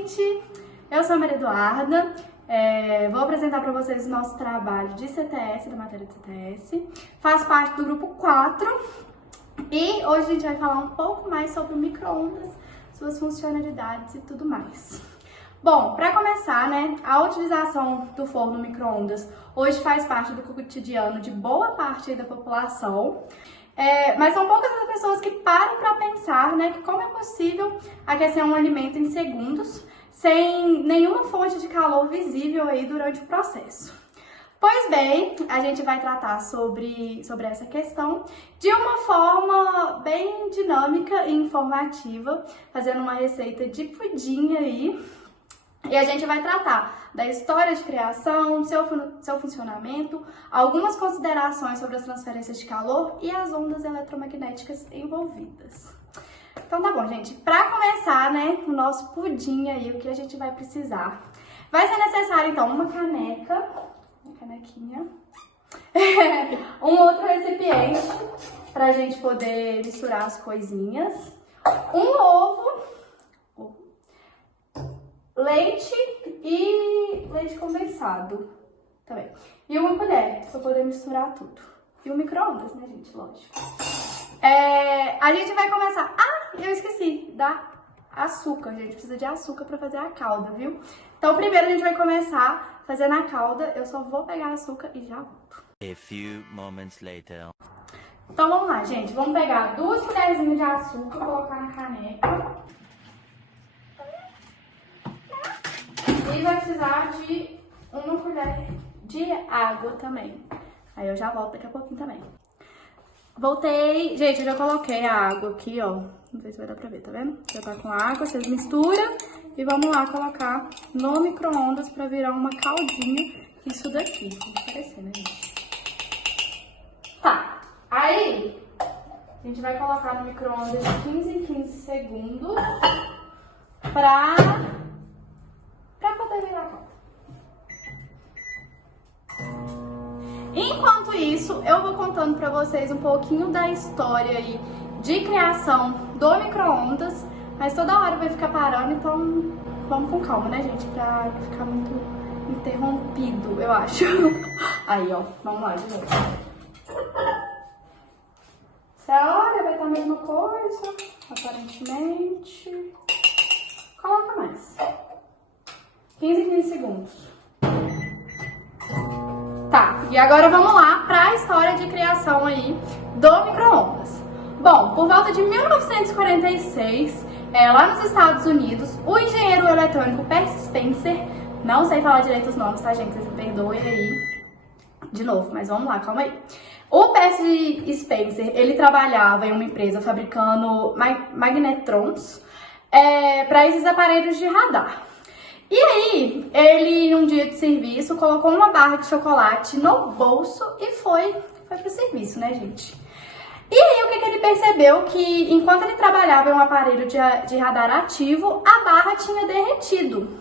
gente! Eu sou a Maria Eduarda, vou apresentar para vocês o nosso trabalho de CTS, da matéria de CTS. Faço parte do grupo 4 e hoje a gente vai falar um pouco mais sobre o micro-ondas, suas funcionalidades e tudo mais. Bom, para começar, né, a utilização do forno micro-ondas hoje faz parte do cotidiano de boa parte da população. Mas são poucas as pessoas que param para pensar, né, que como é possível aquecer um alimento em segundos sem nenhuma fonte de calor visível aí durante o processo. Pois bem, a gente vai tratar sobre essa questão de uma forma bem dinâmica e informativa, fazendo uma receita de pudim aí. E a gente vai tratar da história de criação, seu funcionamento, algumas considerações sobre as transferências de calor e as ondas eletromagnéticas envolvidas. Então tá bom, gente. Para começar, né, o nosso pudim aí, o que a gente vai precisar? Vai ser necessário, então, uma canequinha, um outro recipiente pra gente poder misturar as coisinhas, um ovo, leite e leite condensado também. E uma colher para poder misturar tudo. E o micro-ondas, né, gente? Lógico. A gente vai começar... eu esqueci da açúcar. A gente precisa de açúcar para fazer a calda, viu? Então, primeiro a gente vai começar fazendo a calda. Eu só vou pegar açúcar e já volto. A few moments later. Então, vamos lá, gente. Vamos pegar 2 colherzinhas de açúcar, colocar na caneca. E vai precisar de 1 colher de água também. Aí eu já volto daqui a pouquinho também. Voltei. Gente, eu já coloquei a água aqui, ó. Não sei se vai dar pra ver, tá vendo? Já tá com água, vocês misturam. E vamos lá colocar no micro-ondas pra virar uma caldinha. Isso daqui. Vai parecer, né, gente? Tá. Aí, a gente vai colocar no micro-ondas de 15 em 15 segundos pra poder virar a calda. Enquanto isso, eu vou contando pra vocês um pouquinho da história aí de criação do micro-ondas, mas toda hora vai ficar parando, então vamos com calma, né, gente? Pra não ficar muito interrompido, eu acho. Aí, ó, vamos lá de novo. Se a hora vai estar a mesma coisa, aparentemente. Coloca mais. 15 em 15 segundos. Tá, e agora vamos lá para a história de criação aí do micro-ondas. Bom, por volta de 1946, lá nos Estados Unidos, o engenheiro eletrônico Percy Spencer, não sei falar direito os nomes, tá, gente? Vocês me perdoem aí de novo, mas vamos lá, calma aí. O Percy Spencer, ele trabalhava em uma empresa fabricando magnetrons para esses aparelhos de radar. E aí, ele, em um dia de serviço, colocou uma barra de chocolate no bolso e foi pro serviço, né, gente? E aí, o que ele percebeu? Que enquanto ele trabalhava em um aparelho de radar ativo, a barra tinha derretido.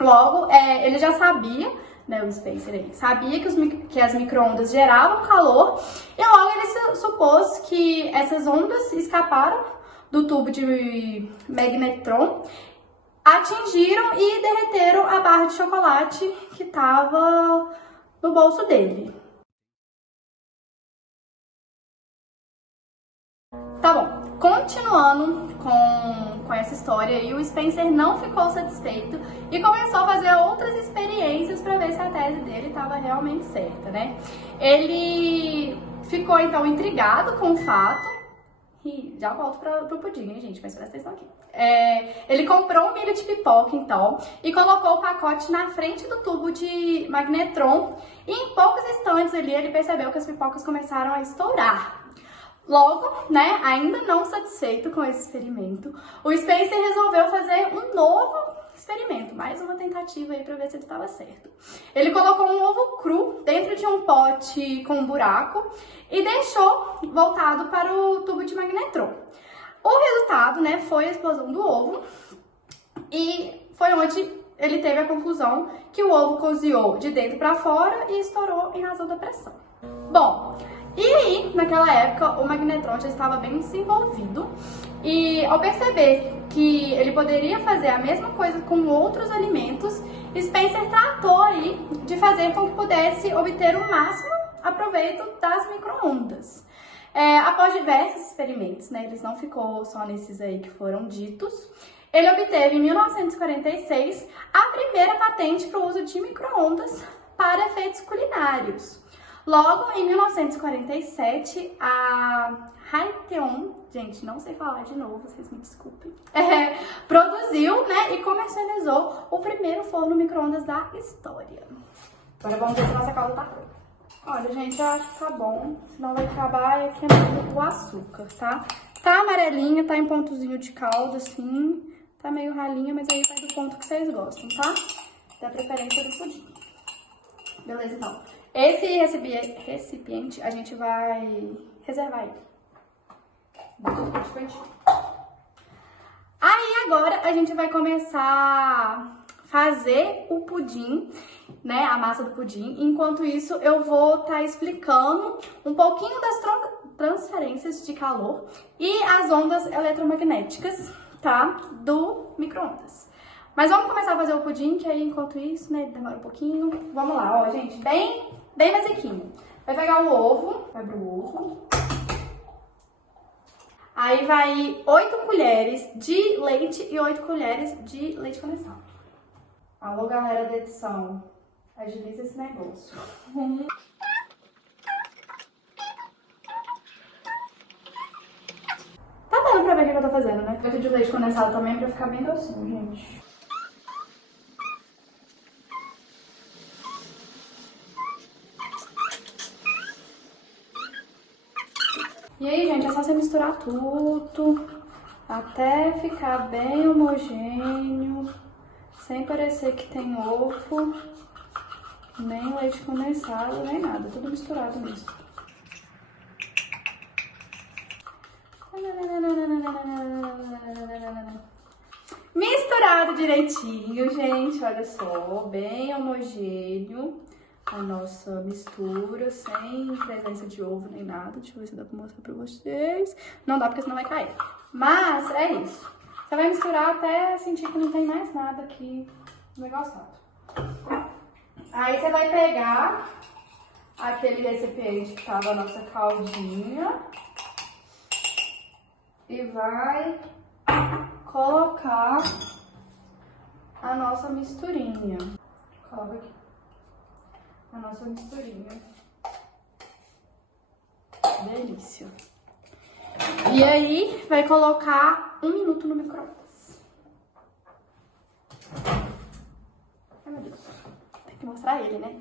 Logo, ele já sabia, né, o Spencer aí, sabia que as micro-ondas geravam calor, e logo ele supôs que essas ondas escaparam do tubo de magnetron, atingiram e derreteram a barra de chocolate que estava no bolso dele. Tá bom, continuando com essa história aí, o Spencer não ficou satisfeito e começou a fazer outras experiências para ver se a tese dele estava realmente certa, né? Ele ficou então intrigado com o fato. E já volto pro pudim, hein, gente? Mas presta atenção aqui. Ele comprou um milho de pipoca, então, e colocou o pacote na frente do tubo de magnetron. E em poucos instantes ali, ele percebeu que as pipocas começaram a estourar. Logo, né, ainda não satisfeito com esse experimento, o Spencer resolveu fazer um novo experimento, mais uma tentativa aí pra ver se ele estava certo. Ele colocou um ovo cru dentro de um pote com um buraco e deixou voltado para o tubo de magnetron. O resultado, né, foi a explosão do ovo e foi onde ele teve a conclusão que o ovo cozinhou de dentro para fora e estourou em razão da pressão. Bom, E aí, naquela época, o magnetron já estava bem desenvolvido e ao perceber que ele poderia fazer a mesma coisa com outros alimentos, Spencer tratou aí de fazer com que pudesse obter o máximo aproveito das micro-ondas. Após diversos experimentos, né, eles não ficou só nesses aí que foram ditos, ele obteve em 1946 a primeira patente para o uso de micro-ondas para efeitos culinários. Logo, em 1947, a Raytheon, gente, não sei falar de novo, vocês me desculpem, produziu, né, e comercializou o primeiro forno micro-ondas da história. Agora vamos ver se nossa calda tá pronta. Olha, gente, eu acho que tá bom, senão vai acabar aqui o açúcar, tá? Tá amarelinha, tá em pontozinho de calda, assim, tá meio ralinha, mas aí vai do ponto que vocês gostam, tá? Da preferência do pudim. Beleza, então. Esse recipiente, a gente vai reservar ele. Aí, agora, a gente vai começar a fazer o pudim, né, a massa do pudim. Enquanto isso, eu vou estar explicando um pouquinho das transferências de calor e as ondas eletromagnéticas, tá, do micro-ondas. Mas vamos começar a fazer o pudim, que aí, enquanto isso, né, demora um pouquinho. Vamos lá, ó, gente, bem basiquinho. Vai pegar o ovo, vai pro ovo. Aí vai 8 colheres de leite e 8 colheres de leite condensado. Alô, galera da edição, agiliza esse negócio. Tá dando pra ver o que eu tô fazendo, né? 8 de leite condensado também pra ficar bem docinho, gente. E aí, gente, é só você misturar tudo até ficar bem homogêneo, sem parecer que tem ovo, nem leite condensado, nem nada, tudo misturado mesmo. Misturado direitinho, gente, olha só, bem homogêneo a nossa mistura, sem presença de ovo nem nada. Deixa eu ver se dá pra mostrar pra vocês. Não dá porque senão vai cair. Mas é isso. Você vai misturar até sentir que não tem mais nada aqui no negócio. Aí você vai pegar aquele recipiente que tava a nossa caldinha e vai colocar a nossa misturinha. Coloca aqui a nossa misturinha. Delícia. E aí, vai colocar 1 minuto no micro-ondas. Ai, meu Deus. Tem que mostrar ele, né?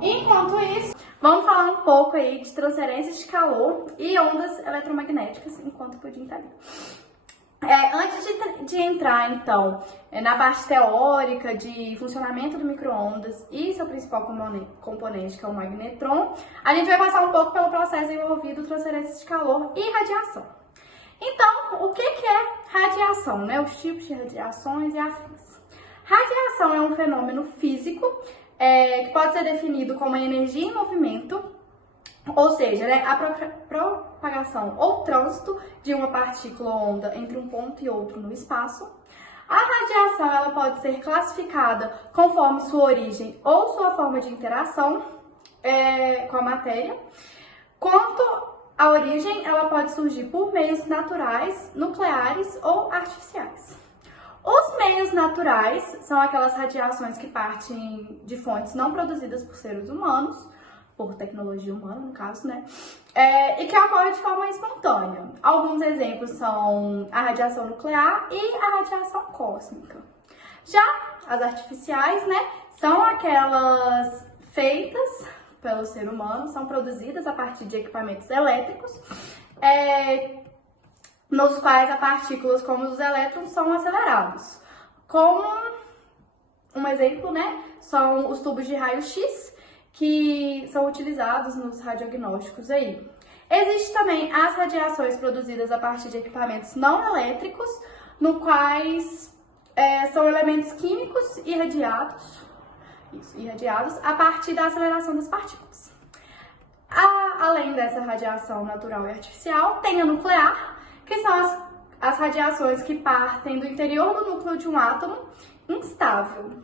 Enquanto isso, vamos falar um pouco aí de transferências de calor e ondas eletromagnéticas enquanto o pudim tá ali. Antes de entrar, então, na parte teórica de funcionamento do micro-ondas e seu principal componente, que é o magnetron, a gente vai passar um pouco pelo processo envolvido transferência de calor e radiação. Então, o que é radiação, né? Os tipos de radiações e afins. Radiação é um fenômeno físico que pode ser definido como a energia em movimento, ou seja, né, a propagação ou trânsito de uma partícula ou onda entre um ponto e outro no espaço. A radiação ela pode ser classificada conforme sua origem ou sua forma de interação com a matéria. Quanto à origem, ela pode surgir por meios naturais, nucleares ou artificiais. Os meios naturais são aquelas radiações que partem de fontes não produzidas por seres humanos, por tecnologia humana, no caso, né? E que ocorre de forma espontânea. Alguns exemplos são a radiação nuclear e a radiação cósmica. Já as artificiais, né, são aquelas feitas pelo ser humano, são produzidas a partir de equipamentos elétricos, nos quais as partículas como os elétrons são acelerados. Como um exemplo, né, são os tubos de raio-x, que são utilizados nos radiodiagnósticos aí. Existem também as radiações produzidas a partir de equipamentos não elétricos, no quais são elementos químicos irradiados, irradiados a partir da aceleração das partículas. Além dessa radiação natural e artificial, tem a nuclear, que são as radiações que partem do interior do núcleo de um átomo instável.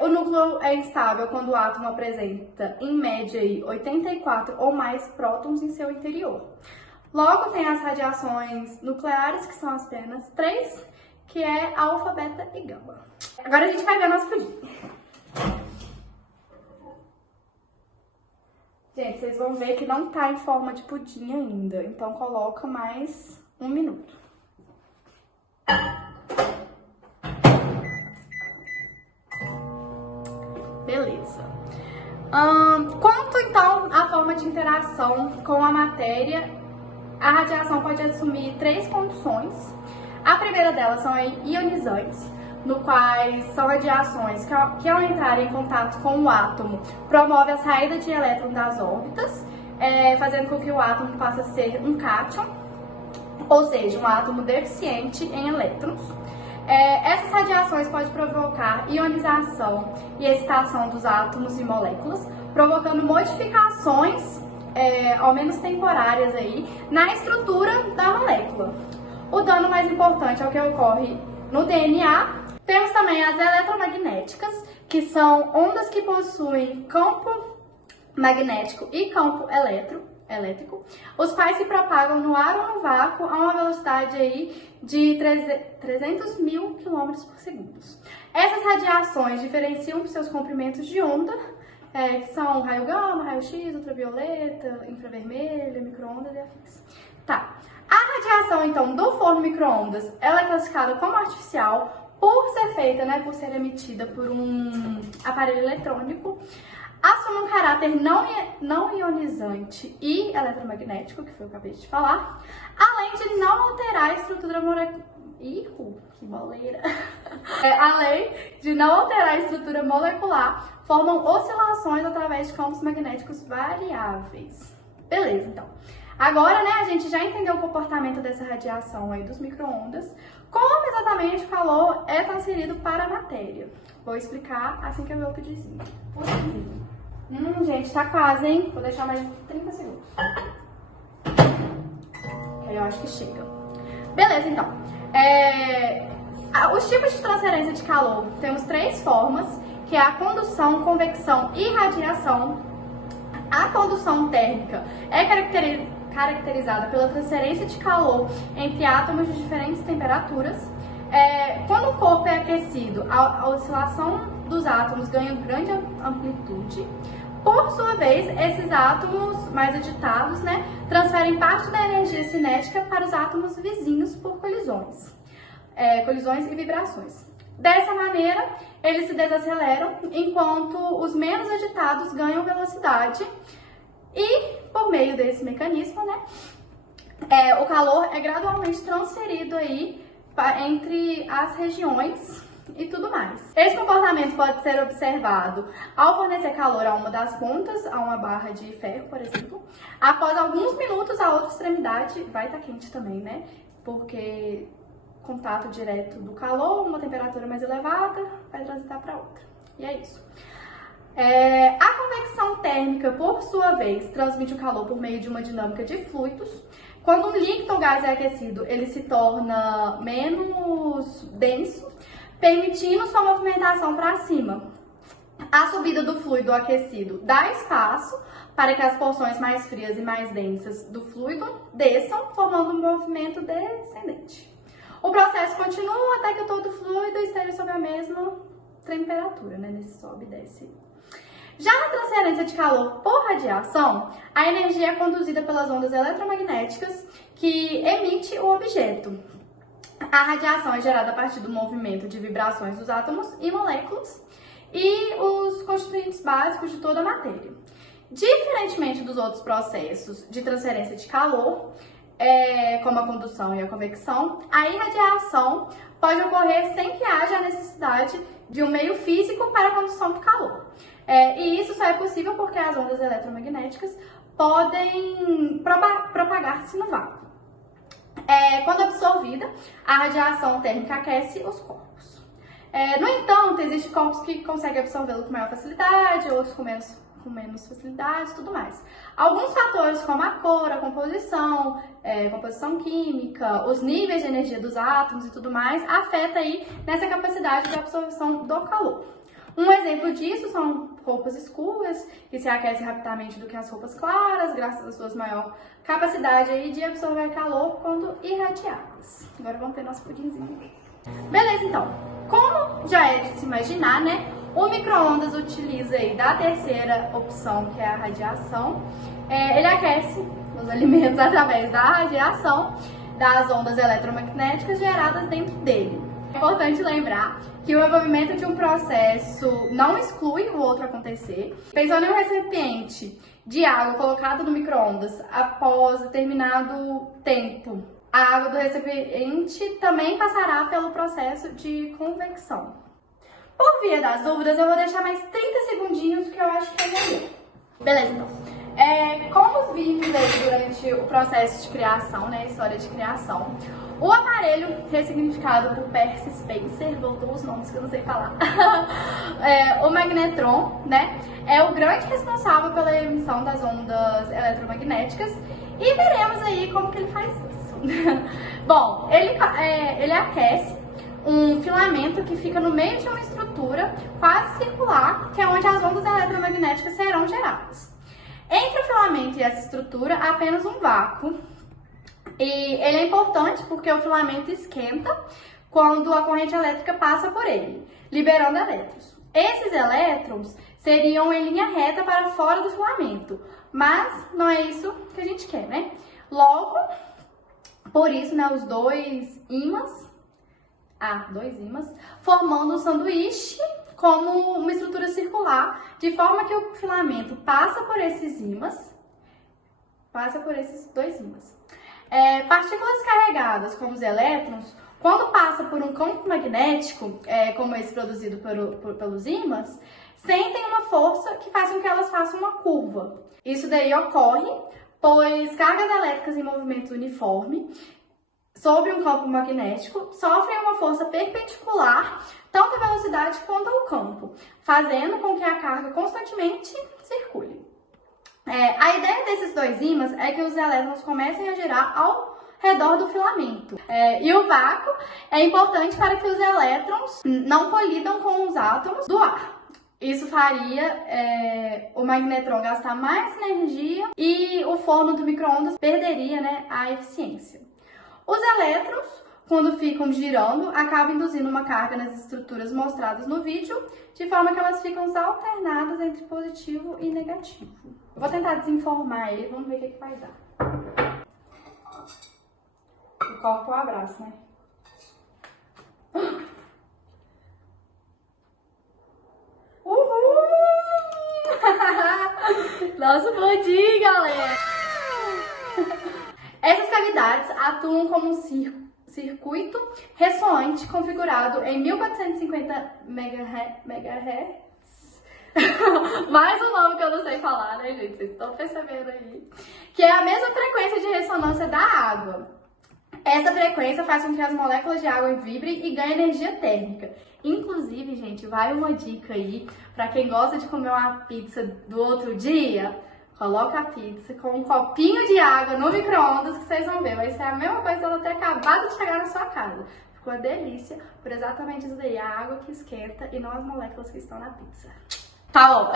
O núcleo é instável quando o átomo apresenta, em média, 84 ou mais prótons em seu interior. Logo, tem as radiações nucleares, que são apenas 3, que é alfa, beta e gama. Agora a gente vai ver nosso pudim. Gente, vocês vão ver que não tá em forma de pudim ainda, então coloca mais 1 minuto. Beleza. Quanto então à forma de interação com a matéria, a radiação pode assumir 3 condições. A primeira delas são ionizantes, no quais são radiações que ao entrar em contato com o átomo, promove a saída de elétron das órbitas, fazendo com que o átomo passe a ser um cátion, ou seja, um átomo deficiente em elétrons. Essas radiações podem provocar ionização e excitação dos átomos e moléculas, provocando modificações, ao menos temporárias, na estrutura da molécula. O dano mais importante é o que ocorre no DNA. Temos também as eletromagnéticas, que são ondas que possuem campo magnético e campo elétrico, os quais se propagam no ar ou no vácuo a uma velocidade de 300 mil km por segundo. Essas radiações diferenciam por seus comprimentos de onda, que são raio gama, raio X, ultravioleta, infravermelho, micro-ondas e afins. Tá. A radiação, então, do forno micro-ondas, ela é classificada como artificial por ser feita, por ser emitida por um aparelho eletrônico, assume um caráter não ionizante e eletromagnético, que foi o que eu acabei de falar, além de não alterar a estrutura molecular. Ih, que boleira! Além de não alterar a estrutura molecular, formam oscilações através de campos magnéticos variáveis. Beleza, então. Agora, a gente já entendeu o comportamento dessa radiação dos micro-ondas, como exatamente o calor é transferido para a matéria. Vou explicar assim que eu ver o pedizinho. Gente, tá quase, hein? Vou deixar mais 30 segundos. Aí eu acho que chega. Beleza, então. Os tipos de transferência de calor, temos 3 formas, que é a condução, convecção e radiação. A condução térmica é caracterizada pela transferência de calor entre átomos de diferentes temperaturas. Quando o corpo é aquecido, a oscilação dos átomos ganha grande amplitude. Por sua vez, esses átomos mais agitados, transferem parte da energia cinética para os átomos vizinhos por colisões e vibrações. Dessa maneira, eles se desaceleram, enquanto os menos agitados ganham velocidade. E, por meio desse mecanismo, o calor é gradualmente transferido entre as regiões e tudo mais. Esse comportamento pode ser observado ao fornecer calor a uma das pontas, a uma barra de ferro, por exemplo. Após alguns minutos, a outra extremidade vai estar quente também, porque contato direto do calor, uma temperatura mais elevada, vai transitar para outra. E é isso. A convecção térmica, por sua vez, transmite o calor por meio de uma dinâmica de fluidos. Quando um líquido ou gás é aquecido, ele se torna menos denso, permitindo sua movimentação para cima. A subida do fluido aquecido dá espaço para que as porções mais frias e mais densas do fluido desçam, formando um movimento descendente. O processo continua até que todo o fluido esteja sob a mesma temperatura, nesse sobe e desce. Já na transferência de calor por radiação, a energia é conduzida pelas ondas eletromagnéticas que emite o objeto. A radiação é gerada a partir do movimento de vibrações dos átomos e moléculas e os constituintes básicos de toda a matéria. Diferentemente dos outros processos de transferência de calor, como a condução e a convecção, a irradiação pode ocorrer sem que haja a necessidade de um meio físico para a condução do calor. E isso só é possível porque as ondas eletromagnéticas podem propagar-se no vácuo. Quando absorvida, a radiação térmica aquece os corpos. No entanto, existem corpos que conseguem absorvê-lo com maior facilidade, outros com menos facilidade e tudo mais. Alguns fatores como a cor, a composição, composição química, os níveis de energia dos átomos e tudo mais, afeta aí nessa capacidade de absorção do calor. Um exemplo disso são roupas escuras, que se aquecem rapidamente do que as roupas claras, graças à sua maior capacidade aí de absorver calor quando irradiadas. Agora vamos ver nosso pudinzinho. Beleza, então. Como já é de se imaginar, né? O micro-ondas utiliza aí da terceira opção, que é a radiação. Ele aquece os alimentos através da radiação das ondas eletromagnéticas geradas dentro dele. É importante lembrar que o envolvimento de um processo não exclui o outro acontecer. Pensando em um recipiente de água colocado no micro-ondas após determinado tempo, a água do recipiente também passará pelo processo de convecção. Por via das dúvidas, eu vou deixar mais 30 segundinhos, que eu acho que é melhor. Beleza, então. Como vimos aí durante o processo de criação, né, a história de criação, o aparelho ressignificado por Percy Spencer, voltou os nomes que eu não sei falar, o magnetron, né, é o grande responsável pela emissão das ondas eletromagnéticas, e veremos aí como que ele faz isso. Bom, ele aquece um filamento que fica no meio de uma estrutura quase circular, que é onde as ondas eletromagnéticas serão geradas. Entre o filamento e essa estrutura há apenas um vácuo, e ele é importante porque o filamento esquenta quando a corrente elétrica passa por ele, liberando elétrons. Esses elétrons seriam em linha reta para fora do filamento, mas não é isso que a gente quer, né? Logo, por isso, né, os dois ímãs, formando um sanduíche como uma estrutura circular, de forma que o filamento passa por esses dois ímãs. Partículas carregadas, como os elétrons, quando passa por um campo magnético, como esse produzido pelos ímãs, sentem uma força que faz com que elas façam uma curva. Isso daí ocorre pois cargas elétricas em movimento uniforme sobre um campo magnético sofrem uma força perpendicular tanto à velocidade quanto ao campo, fazendo com que a carga constantemente circule. A ideia desses dois ímãs é que os elétrons comecem a girar ao redor do filamento. E o vácuo é importante para que os elétrons não colidam com os átomos do ar. Isso faria o magnetron gastar mais energia e o forno do micro-ondas perderia, né, a eficiência. Os elétrons, quando ficam girando, acabam induzindo uma carga nas estruturas mostradas no vídeo, de forma que elas ficam alternadas entre positivo e negativo. Vou tentar desinformar ele, vamos ver o que vai dar. O corpo é um abraço, né? Uhul! Nosso pudim, galera! Essas cavidades atuam como um circuito ressoante configurado em 1450 MHz. Mais um nome que eu não sei falar, né, gente? Vocês estão percebendo aí. Que é a mesma frequência de ressonância da água. Essa frequência faz com que as moléculas de água vibrem e ganhem energia térmica. Inclusive, gente, vai uma dica aí para quem gosta de comer uma pizza do outro dia. Coloca a pizza com um copinho de água no micro-ondas que vocês vão ver. Vai ser a mesma coisa ela ter acabado de chegar na sua casa. Ficou uma delícia por exatamente isso daí, a água que esquenta e não as moléculas que estão na pizza. Tá bom.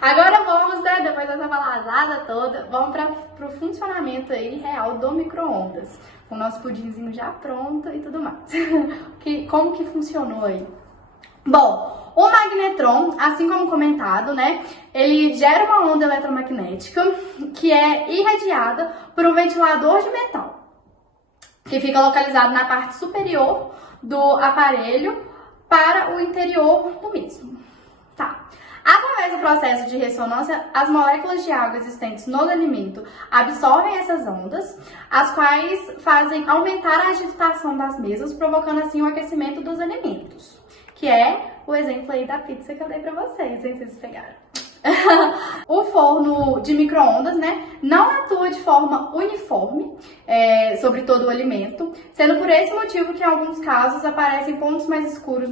Agora vamos, né, depois dessa balazada toda, vamos para o funcionamento aí real do micro-ondas. Com o nosso pudinzinho já pronto e tudo mais. Como que funcionou aí? Bom, o magnetron, assim como comentado, né, ele gera uma onda eletromagnética que é irradiada por um ventilador de metal, que fica localizado na parte superior do aparelho para o interior do mesmo. Tá. Através do processo de ressonância, as moléculas de água existentes no alimento absorvem essas ondas, as quais fazem aumentar a agitação das mesmas, provocando assim o aquecimento dos alimentos. Que é o exemplo aí da pizza que eu dei pra vocês, hein? Vocês pegaram. O forno de micro-ondas, né, não atua de forma uniforme sobre todo o alimento, sendo por esse motivo que em alguns casos aparecem pontos mais escuros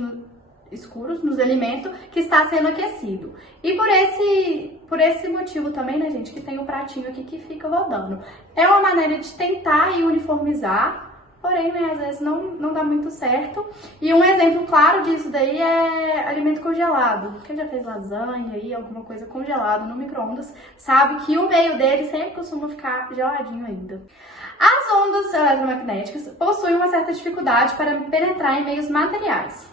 escuros nos alimentos que está sendo aquecido. E por esse motivo também, né, gente, que tem o pratinho aqui que fica rodando. É uma maneira de tentar ir uniformizar, porém, né, às vezes não dá muito certo. E um exemplo claro disso daí é alimento congelado. Quem já fez lasanha aí, alguma coisa congelada no micro-ondas, sabe que o meio dele sempre costuma ficar geladinho ainda. As ondas eletromagnéticas possuem uma certa dificuldade para penetrar em meios materiais.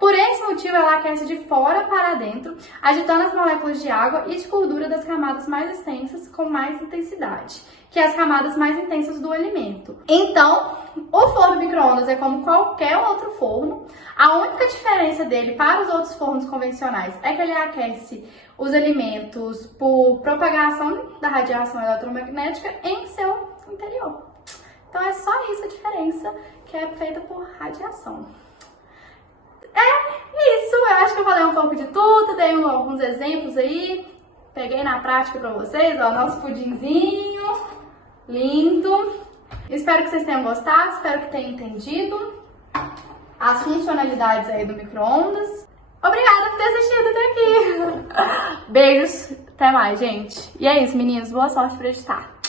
Por esse motivo, ela aquece de fora para dentro, agitando as moléculas de água e de gordura das camadas mais extensas com mais intensidade, que é as camadas mais intensas do alimento. Então, o forno micro-ondas é como qualquer outro forno. A única diferença dele para os outros fornos convencionais é que ele aquece os alimentos por propagação da radiação eletromagnética em seu interior. Então é só isso a diferença, que é feita por radiação. É isso, eu acho que eu falei um pouco de tudo, dei alguns exemplos aí, peguei na prática pra vocês, ó, nosso pudinzinho, lindo. Espero que vocês tenham gostado, espero que tenham entendido as funcionalidades aí do micro-ondas. Obrigada por ter assistido até aqui. Beijos, até mais, gente. E é isso, meninos, boa sorte pra editar.